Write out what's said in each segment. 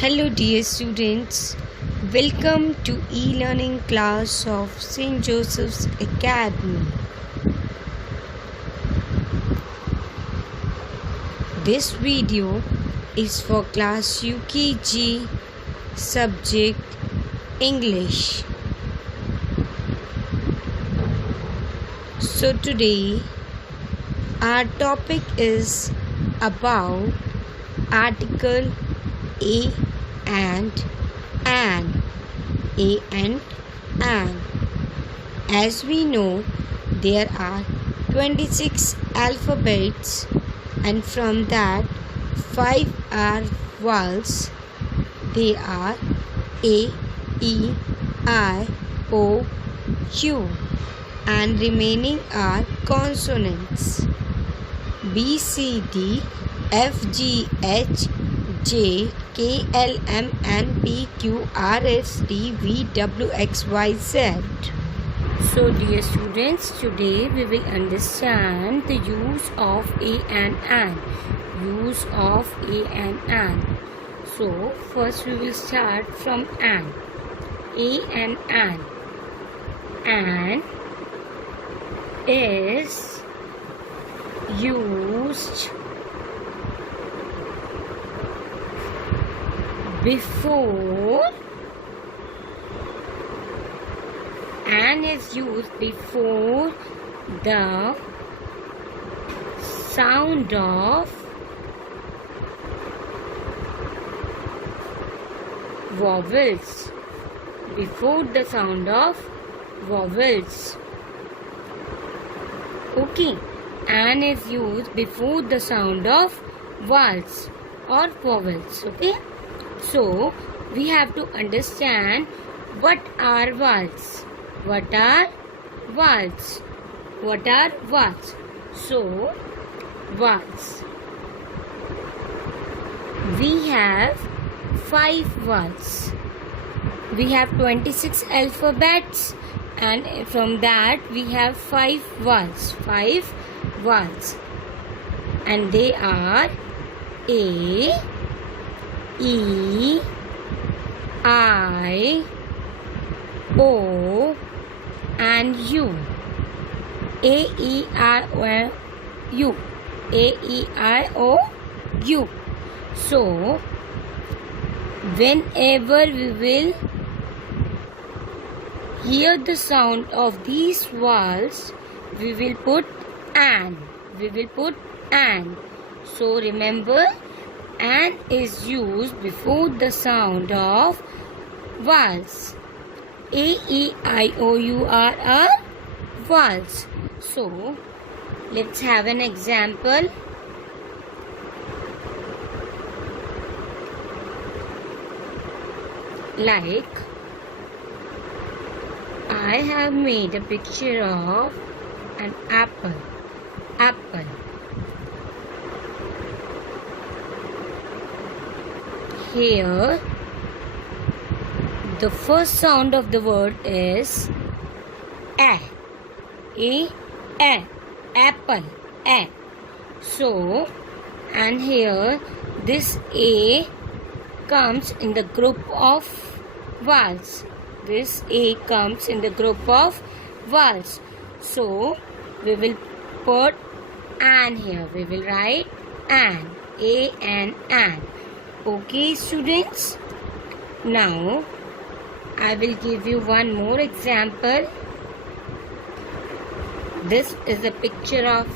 Hello dear students, welcome to e-learning class of St. Joseph's Academy. This video is for class UKG subject English. So today our topic is about article a and an. A and an. As we know, there are 26 alphabets, and from that 5 are vowels. They are A, E, I, O, U, and remaining are consonants. B, C, D, F, G, H, J, K, L, M, N, P, Q, R, S, T, V, W, X, Y, Z. So dear students, today we will understand the use of A and an. Use of A and an. So first we will start from an. A and an. An is used before the sound of vowels. Before the sound of vowels. Okay. An is used before the sound of vowels or vowels. Okay. So, we have to understand what are vowels. What are vowels? What are vowels? So, vowels. We have 5 vowels. We have 26 alphabets, and from that we have 5 vowels. 5 vowels. And they are A, E, I, O, and U. A, E, I, O, U. A, E, I, O, U. So, whenever we will hear the sound of these vowels, we will put an. We will put an. So, remember, an is used before the sound of vowels. A, E, I, O, U are vowels. So, let's have an example. Like, I have made a picture of an apple. Apple. Here, the first sound of the word is a. A, apple, a. So, and here this A comes in the group of vowels. This A comes in the group of vowels. So, we will put an here. We will write an. A and an. Okay, students. Now, I will give you one more example. This is a picture of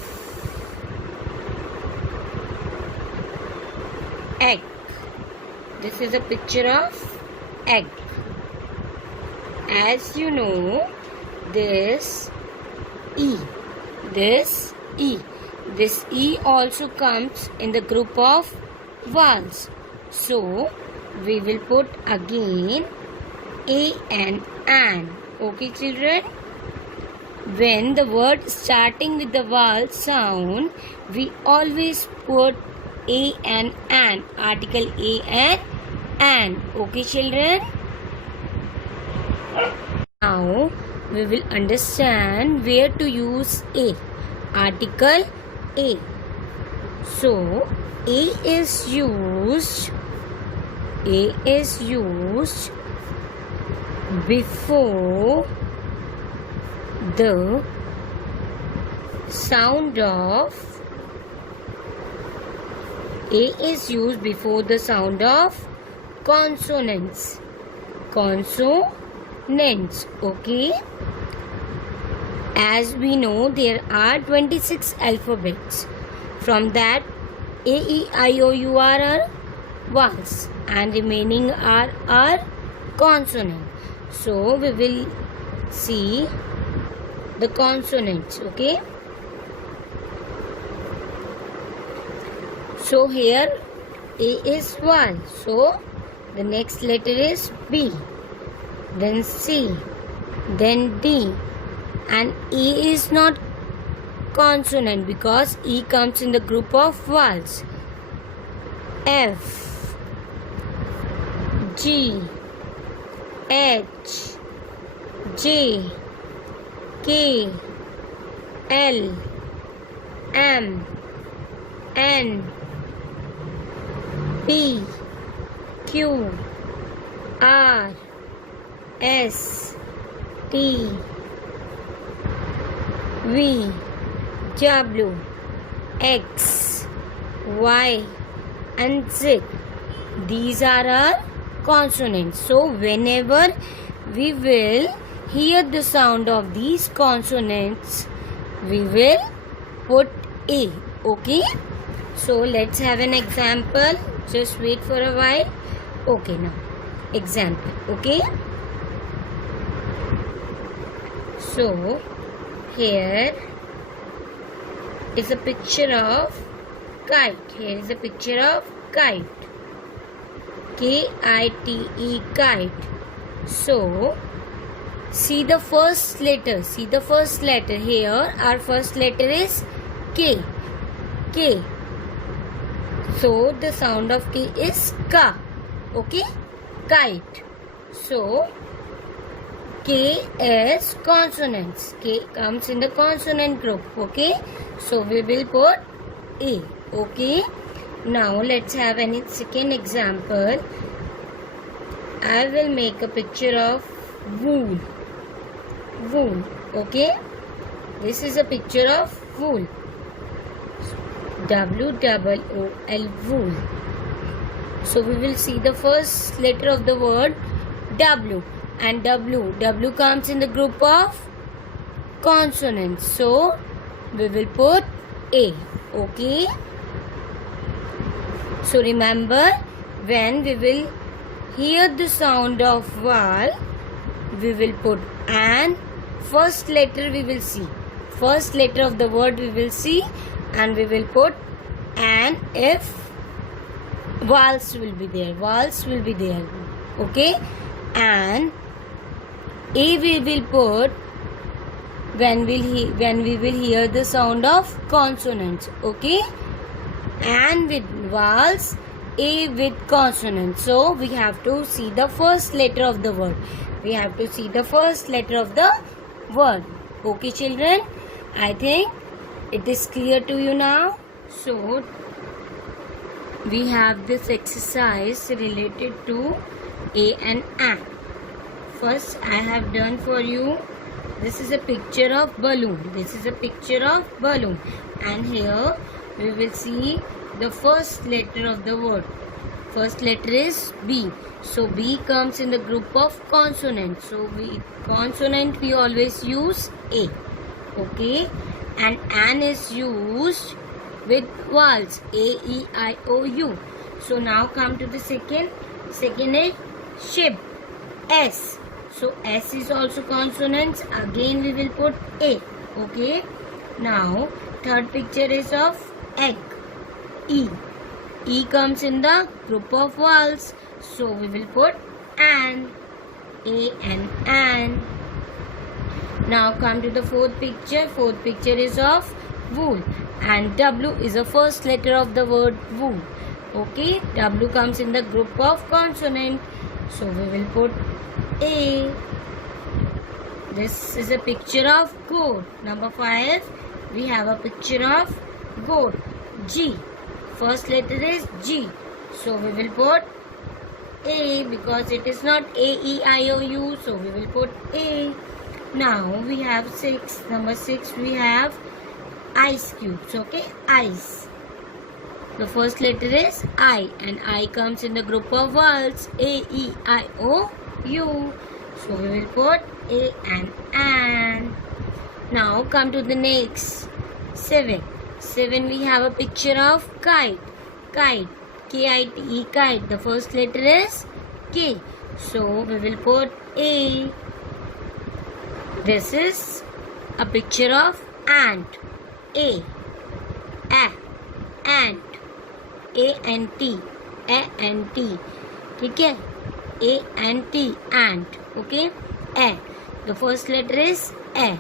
egg. This is a picture of egg. As you know, this E. This E. This E also comes in the group of vowels. So, we will put again A and an. Okay, children? When the word starting with the vowel sound, we always put A and an. Article A and an. Okay, children? Now, we will understand where to use A. Article A. So, A is used A is used before the sound of A is used before the sound of consonants. Consonants, okay? As we know, there are 26 alphabets. From that, A, E, I, O, U are vowels and remaining are consonant. So we will see the consonants, okay? So here A is vowel, so the next letter is B, then C, then D, and E is not consonant because E comes in the group of vowels. F, G, H, J, K, L, M, N, P, Q, R, S, T, V, W, X, Y, and Z. These are our consonants. So whenever we will hear the sound of these consonants, we will put A. Okay? So let's have an example. Just wait for a while. Okay, now example. Okay? So here is a picture of kite. Here is a picture of kite. K-I-T-E, kite. So see the first letter. See the first letter. Here our first letter is K. K. So the sound of K is Ka. Okay? Kite. So K is consonants. K comes in the consonant group. Okay? So we will put A. Okay? Now let's have a second example. I will make a picture of wool. Wool. Okay? This is a picture of wool. W-O-O-L, wool. So we will see the first letter of the word W. And W comes in the group of consonants. So we will put A. Okay? So remember, when we will hear the sound of vowel, we will put an. First letter we will see. First letter of the word we will see, and we will put an if vowels will be there. Vowels will be there. Okay? And A we will put when we will hear the sound of consonants. Okay? And with vowels, A with consonants. So we have to see the first letter of the word. We have to see the first letter of the word. Okay, children? I think it is clear to you now. So we have this exercise related to A and A. First, I have done for you. This is a picture of balloon. This is a picture of balloon. And here we will see the first letter of the word. First letter is B. So B comes in the group of consonants. So consonant we always use A. Okay? And an is used with vowels. A, E, I, O, U. So now come to the second. Second is ship. S. So S is also consonants. Again we will put A. Okay? Now third picture is of egg. E. E comes in the group of vowels. So we will put an. A and an. Now come to the fourth picture. Fourth picture is of wool. And W is the first letter of the word wool. Okay. W comes in the group of consonant. So we will put A. This is a picture of goat. Number 5. We have a picture of goat. G. First letter is G. So we will put A because it is not A, E, I, O, U. So we will put A. Now we have 6. Number 6 we have ice cubes. Okay, ice. The first letter is I, and I comes in the group of vowels A, E, I, O, U. So we will put A and an. Now come to the next. 7. 7 we have a picture of kite. Kite. K-I-T-E, kite. The first letter is K. So we will put A. This is a picture of ant. A. Ant. A-N-T. A-N-T. ठीक है? A-N-T. Ant. Okay? A. The first letter is A.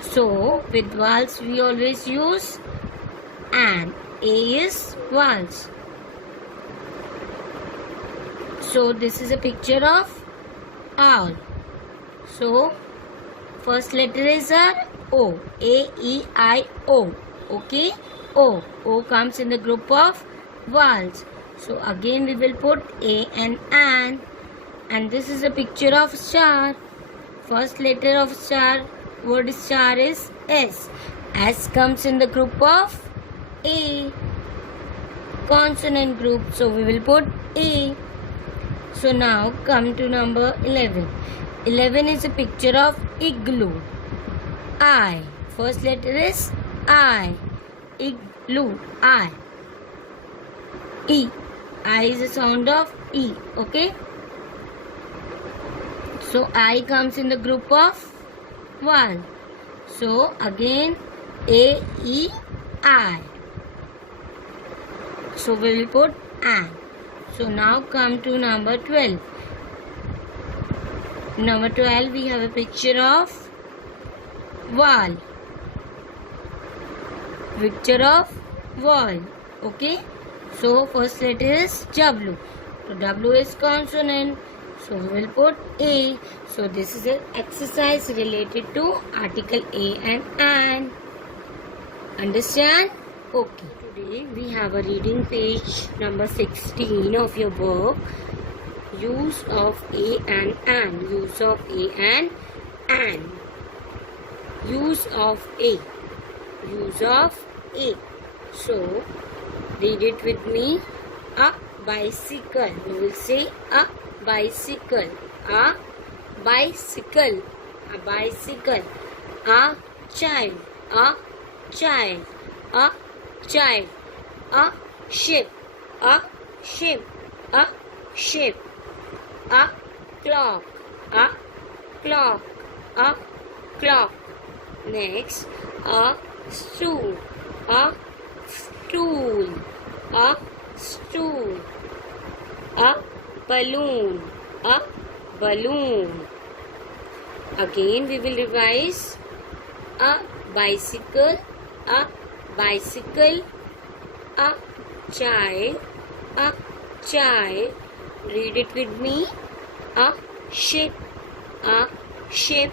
So, with vowels we always use an. A is vowels. So, this is a picture of owl. So, first letter is O. A-E-I-O. Okay? O. O comes in the group of vowels. So, again we will put A and an. And this is a picture of star. First letter of star, word star is S. S comes in the group of A. Consonant group. So, we will put A. So, now come to number 11. 11 is a picture of igloo. I. First letter is I. Igloo. I. E. I is a sound of E. Okay. So, I comes in the group of vowel. So, again A, E, I. So, we will put an. So, now come to number 12. Number 12 we have a picture of wall. Picture of wall. Okay. So, first letter is W. So, W is consonant. So, we will put A. So, this is an exercise related to article A and an. Understand? Okay. Today, we have a reading page number 16 of your book. Use of A and an. Use of A and an. Use of A. Use of A. So, read it with me. A bicycle. We will say a bicycle. A bicycle. A bicycle. A child. A child. A child. A ship. A ship. A ship. A clock. A clock. A clock. Next, a stool. A stool. A stool. A balloon. A balloon. Again we will revise. A bicycle. A bicycle. A child. A child. Read it with me. A ship. A ship.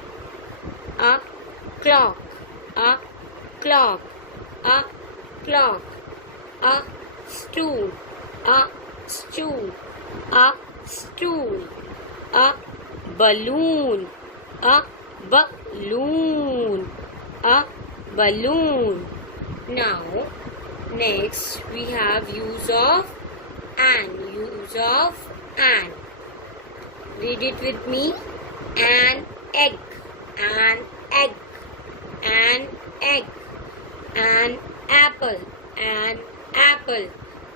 A clock. A clock. A clock. A stool. A stool. A stool. A balloon. A balloon. A balloon. Now, next we have use of an. Use of an. Read it with me. An egg. An egg. An egg. An apple. An apple.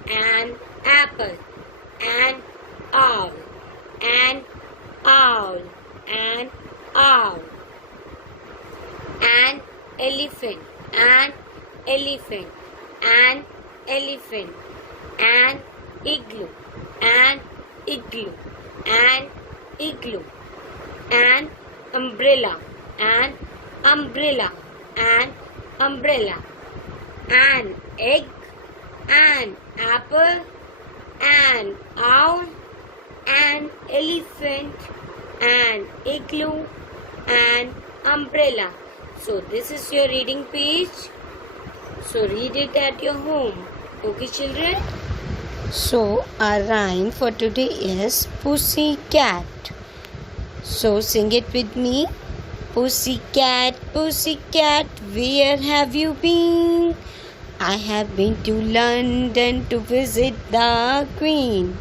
An apple. An owl. An owl. An owl. An elephant. An elephant. An elephant. An igloo. An igloo. An igloo. An umbrella. An umbrella. An umbrella. An egg. An apple. An owl. An elephant. An igloo. An umbrella. So this is your reading page. So read it at your home. Okay, children? So our rhyme for today is Pussycat. So sing it with me. Pussycat, pussycat, where have you been? I have been to London to visit the Queen.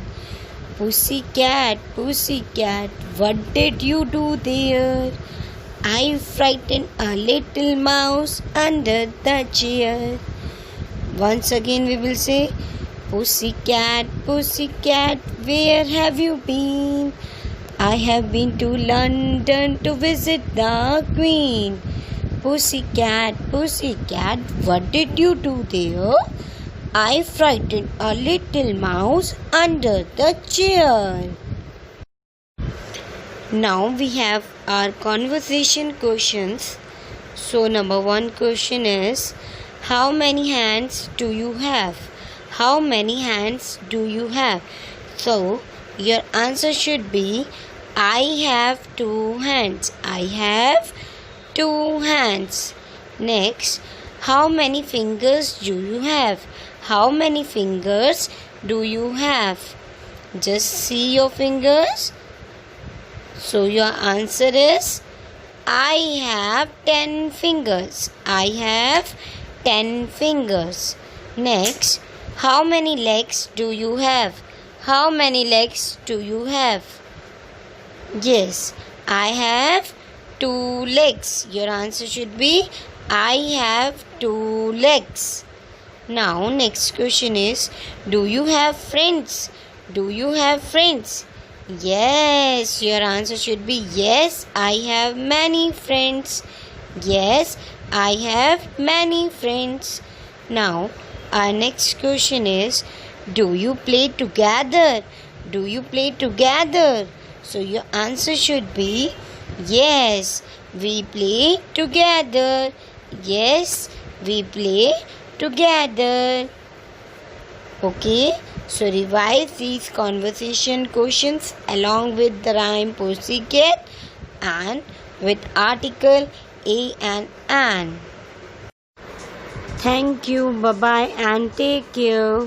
Pussycat, pussycat, what did you do there? I frightened a little mouse under the chair. Once again we will say, Pussycat, pussycat, where have you been? I have been to London to visit the Queen. Pussycat, pussycat, what did you do there? I frightened a little mouse under the chair. Now we have our conversation questions. So number 1 question is, how many hands do you have? How many hands do you have? So your answer should be, I have 2 hands. I have 2 hands. Next, how many fingers do you have? How many fingers do you have? Just see your fingers. So your answer is, I have 10 fingers. I have 10 fingers. Next, how many legs do you have? How many legs do you have? Yes, I have 2 legs. Your answer should be, I have 2 legs. Now next question is, do you have friends? Do you have friends? Yes, your answer should be, yes, I have many friends. Yes, I have many friends. Now our next question is, do you play together? Do you play together? So your answer should be, yes, we play together. Yes, we play together. Okay, so revise these conversation questions along with the rhyme Pussycat and with article a and an. Thank you, bye bye, and take care.